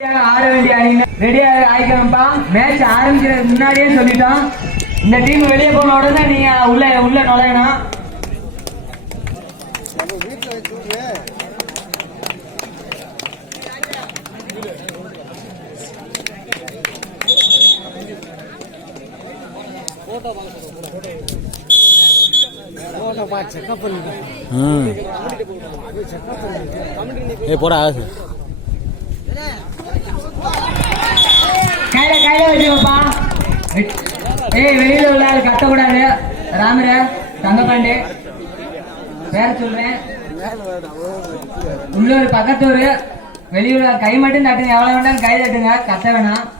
ரெடியாக ஆட வேண்டிய அணி ரெடியாக ஆயிக்கணும்ப்பா. மேட்ச் ஆரம்பிக்கிறதுக்கு முன்னாடியே சொல்லிட்டோம். இந்த டீம் வெளியே போன உடனே நீங்க உள்ள உள்ள நுழையணும். ம் ஏ போடா கையில கையில வச்சுக்கப்பா. ஏய் வெளியில உள்ள ஆள் கத்தக்கூடாது. ராமர தங்கப்பாண்டி. பேர சொல்றேன். உள்ளூர் பக்கத்தூர். வெளியூர் கை மட்டும் தட்டுங்க. எவ்வளவு வேண்டாம் கை தட்டுங்க. கத்த வேணாம்.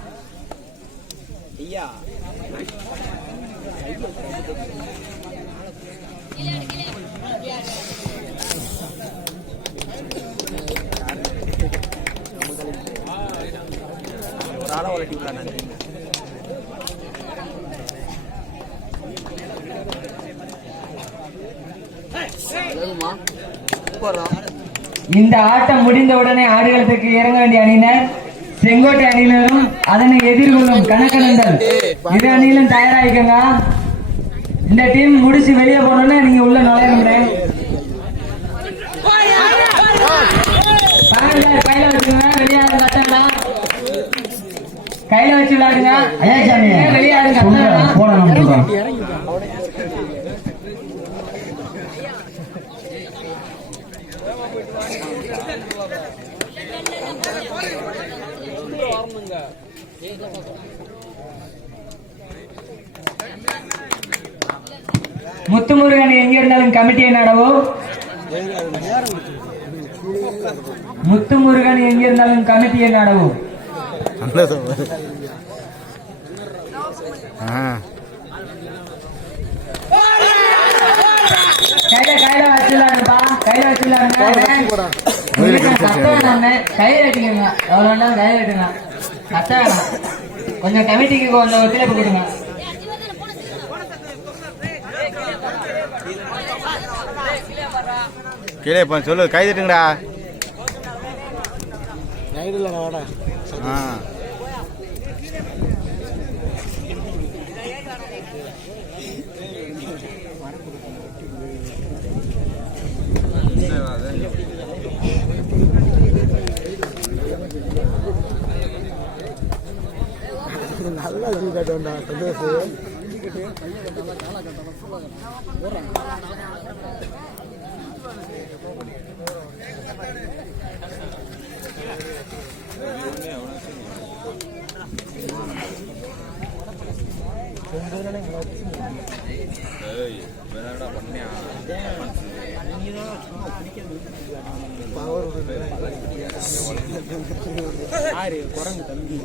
இந்த ஆட்டம் முடிந்தவுடனே ஆடுகளத்துக்கு இறங்க வேண்டிய அணியினர் செங்கோட்டை அணியினரும் அதனை எதிர்கொள்ளும் கணக்கணங்கள் இரு அணியிலும் தயாராகிக்கங்க. இந்த டீம் முடிச்சு வெளியே போனோம்னா நீங்க உள்ள நுழையணுங்க பாருங்க, கையில வச்சுக்கோங்க. வெளியாரு கட்டலாம் கையில வச்சு விளையாடுங்க. கட்டலாம் முத்துமுருகன் எங்க இருந்தாலும் கமிட்டியை நடவும் முத்துமுருகன் எங்க இருந்தாலும் கமிட்டியை நடவும் அந்த சொல்லுது ஆ கையில கையில வச்சுலாருப்பா கையில வச்சுலாருங்க கத்த வேணாம் கையில வச்சுக்கோங்க. எவ்வளவு வேண்டாம் கையில வச்சுங்க கத்த வேணாம் கொஞ்சம் கமிட்டிக்கு கொஞ்சம் ஒத்துழைப்பு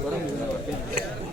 கொடுங்க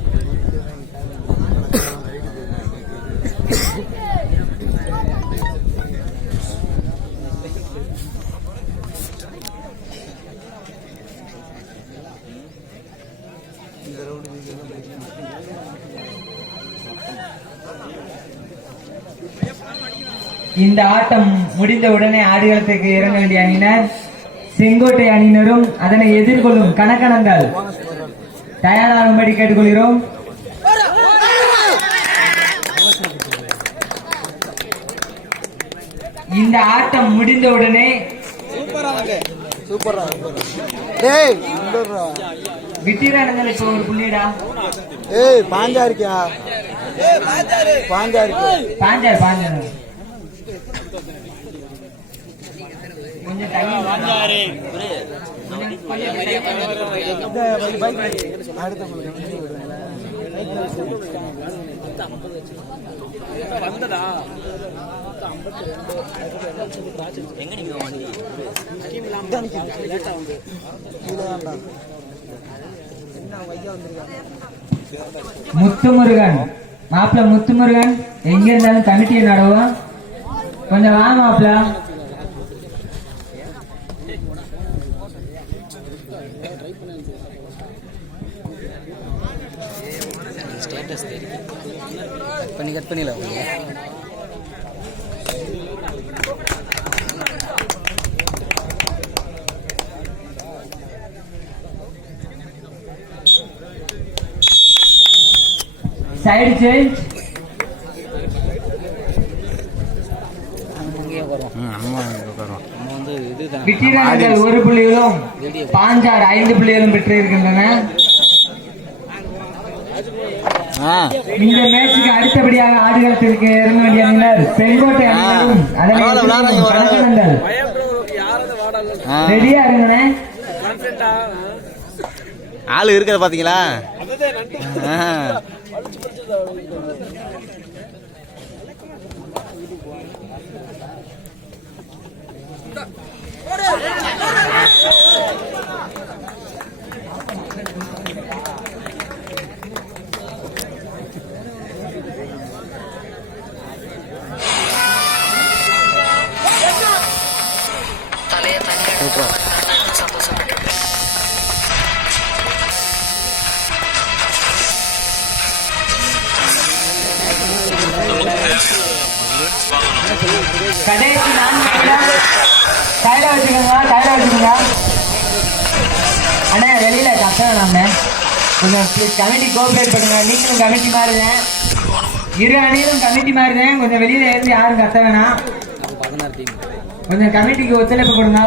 இந்த ஆட்டம் முடிந்த உடனே ஆடுகளத்துக்கு இறங்க வேண்டிய அணியினர் செங்கோட்டை அணியினரும் அதனை எதிர்கொள்ளும் கணக்கணங்கள் தயாராகும்படி கேட்டுக்கொள்கிறோம். இந்த ஆட்டம் முடிந்த உடனே ஏய் இந்தா. விட்டிரானங்கள் இப்போ ஒரு புள்ளிடா ஏய் பாஞ்சா இருக்கியா? பாஞ்சா இருக்கு. பாஞ்சார் பாஞ்சார் கொஞ்சம். முத்துமுருகன். மாப்பிள்ள முத்துமுருகன். எங்க இருந்தாலும் கமிட்டியை நடவும். கொஞ்சம் வா மாப்பிள்ள பண்ணி கட் பண்ணிடலாம் வந்து இதுதான் வெற்றியாளர்கள் ஒரு புள்ளிகளும் பாஞ்சார் ஐந்து புள்ளிகளும் பெற்று இருக்கின்றன ஆ இந்த மேட்சுக்கு அடுத்தபடியாக ஆடுகளத்திற்கு இறங்க வேண்டிய அணியினர் செங்கோட்டை அணியினரும் அதனை. ரெடியா இருங்கண்ணே. ஆளு இருக்கிறத பாத்தீங்களா? 我就不知道 கடைசி நான்கு நிமிடம் கையில வச்சுக்கோங்க. கையில வச்சுக்கோங்க. அண்ணே வெளியில கஷ்டம் நாம கொஞ்சம் கமிட்டி கோஆபரேட் பண்ணுங்க நீங்களும் கமிட்டி மாறுங்க இரு அணியிலும் கமிட்டி மாறுங்க. கொஞ்சம் வெளியில இருந்து யாரும் கத்த வேணாம். கொஞ்சம் கமிட்டிக்கு ஒத்துழைப்பு கொடுங்க.